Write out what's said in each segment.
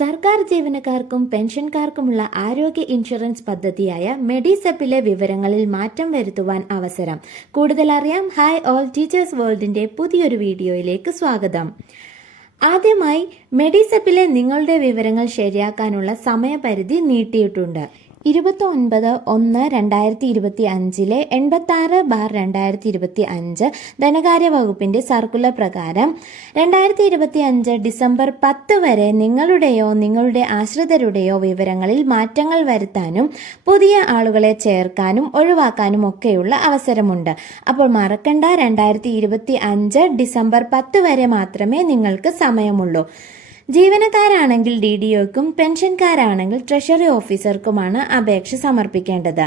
സർക്കാർ ജീവനക്കാർക്കും പെൻഷൻകാർക്കുമുള്ള ആരോഗ്യ ഇൻഷുറൻസ് പദ്ധതിയായ മെഡിസെപ്പിലെ വിവരങ്ങളിൽ മാറ്റം വരുത്തുവാൻ അവസരം. കൂടുതൽ അറിയാം. ഹായ് ഓൾ, ടീച്ചേഴ്സ് വേൾഡിന്റെ പുതിയൊരു വീഡിയോയിലേക്ക് സ്വാഗതം. ആദ്യമായി മെഡിസെപ്പിലെ നിങ്ങളുടെ വിവരങ്ങൾ ശരിയാക്കാനുള്ള സമയപരിധി നീട്ടിയിട്ടുണ്ട്. 29/1/2025 86/2025 ധനകാര്യ വകുപ്പിന്റെ സർക്കുലർ പ്രകാരം 2025 ഡിസംബർ 10 വരെ നിങ്ങളുടെയോ നിങ്ങളുടെ ആശ്രിതരുടെയോ വിവരങ്ങളിൽ മാറ്റങ്ങൾ വരുത്താനും പുതിയ ആളുകളെ ചേർക്കാനും ഒഴിവാക്കാനും ഒക്കെയുള്ള അവസരമുണ്ട്. അപ്പോൾ മറക്കണ്ട, 2025 ഡിസംബർ 10 വരെ മാത്രമേ നിങ്ങൾക്ക് സമയമുള്ളൂ. ജീവനക്കാരാണെങ്കിൽ DDOയ്ക്കും പെൻഷൻകാരാണെങ്കിൽ ട്രഷറി ഓഫീസർക്കുമാണ് അപേക്ഷ സമർപ്പിക്കേണ്ടത്.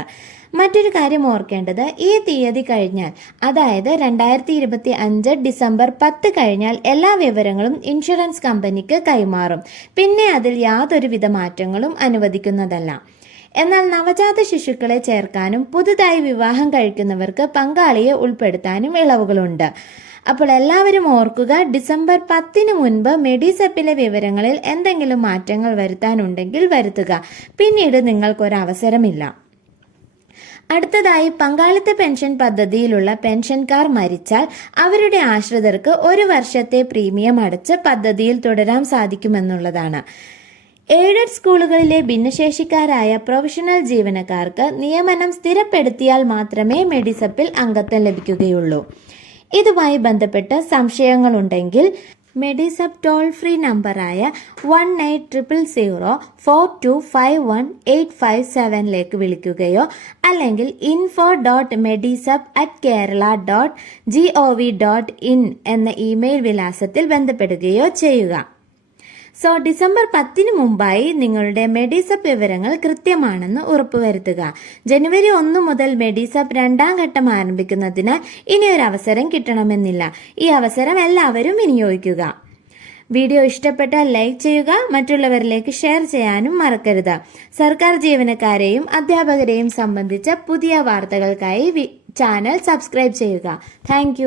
മറ്റൊരു കാര്യം ഓർക്കേണ്ടത്, ഈ തീയതി കഴിഞ്ഞാൽ, അതായത് 2025 ഡിസംബർ 10 കഴിഞ്ഞാൽ എല്ലാ വിവരങ്ങളും ഇൻഷുറൻസ് കമ്പനിക്ക് കൈമാറും. പിന്നെ അതിൽ യാതൊരുവിധ മാറ്റങ്ങളും അനുവദിക്കുന്നതല്ല. എന്നാൽ നവജാത ശിശുക്കളെ ചേർക്കാനും പുതുതായി വിവാഹം കഴിക്കുന്നവർക്ക് പങ്കാളിയെ ഉൾപ്പെടുത്താനും ഇളവുകളുണ്ട്. അപ്പോൾ എല്ലാവരും ഓർക്കുക, ഡിസംബർ 10 മുൻപ് മെഡിസെപ്പിലെ വിവരങ്ങളിൽ എന്തെങ്കിലും മാറ്റങ്ങൾ വരുത്താനുണ്ടെങ്കിൽ വരുത്തുക. പിന്നീട് നിങ്ങൾക്കൊരവസരമില്ല. അടുത്തതായി, പങ്കാളിത്ത പെൻഷൻ പദ്ധതിയിലുള്ള പെൻഷൻകാർ മരിച്ചാൽ അവരുടെ ആശ്രിതർക്ക് 1 വർഷത്തെ പ്രീമിയം അടച്ച് പദ്ധതിയിൽ തുടരാൻ സാധിക്കുമെന്നുള്ളതാണ്. എയ്ഡഡ് സ്കൂളുകളിലെ ഭിന്നശേഷിക്കാരായ പ്രൊഫഷണൽ ജീവനക്കാർക്ക് നിയമനം സ്ഥിരപ്പെടുത്തിയാൽ മാത്രമേ മെഡിസെപ്പിൽ അംഗത്വം ലഭിക്കുകയുള്ളൂ. ഇതുമായി ബന്ധപ്പെട്ട് സംശയങ്ങളുണ്ടെങ്കിൽ മെഡിസെപ്പ് ടോൾ ഫ്രീ നമ്പറായ 180004251857 വിളിക്കുകയോ അല്ലെങ്കിൽ info.medisep@kerala.gov.in എന്ന ഇമെയിൽ വിലാസത്തിൽ ബന്ധപ്പെടുകയോ ചെയ്യുക. ഡിസംബർ 10 മുമ്പായി നിങ്ങളുടെ മെഡിസെപ്പ് വിവരങ്ങൾ കൃത്യമാണെന്ന് ഉറപ്പുവരുത്തുക. ജനുവരി 1 മുതൽ മെഡിസെപ്പ് 2ാം ഘട്ടം ആരംഭിക്കുന്നതിനാൽ ഇനിയൊരു അവസരം കിട്ടണമെന്നില്ല. ഈ അവസരം എല്ലാവരും വിനിയോഗിക്കുക. വീഡിയോ ഇഷ്ടപ്പെട്ടാൽ ലൈക്ക് ചെയ്യുക, മറ്റുള്ളവരിലേക്ക് ഷെയർ ചെയ്യാനും മറക്കരുത്. സർക്കാർ ജീവനക്കാരെയും അധ്യാപകരെയും സംബന്ധിച്ച പുതിയ വാർത്തകൾക്കായി ചാനൽ സബ്സ്ക്രൈബ് ചെയ്യുക. താങ്ക്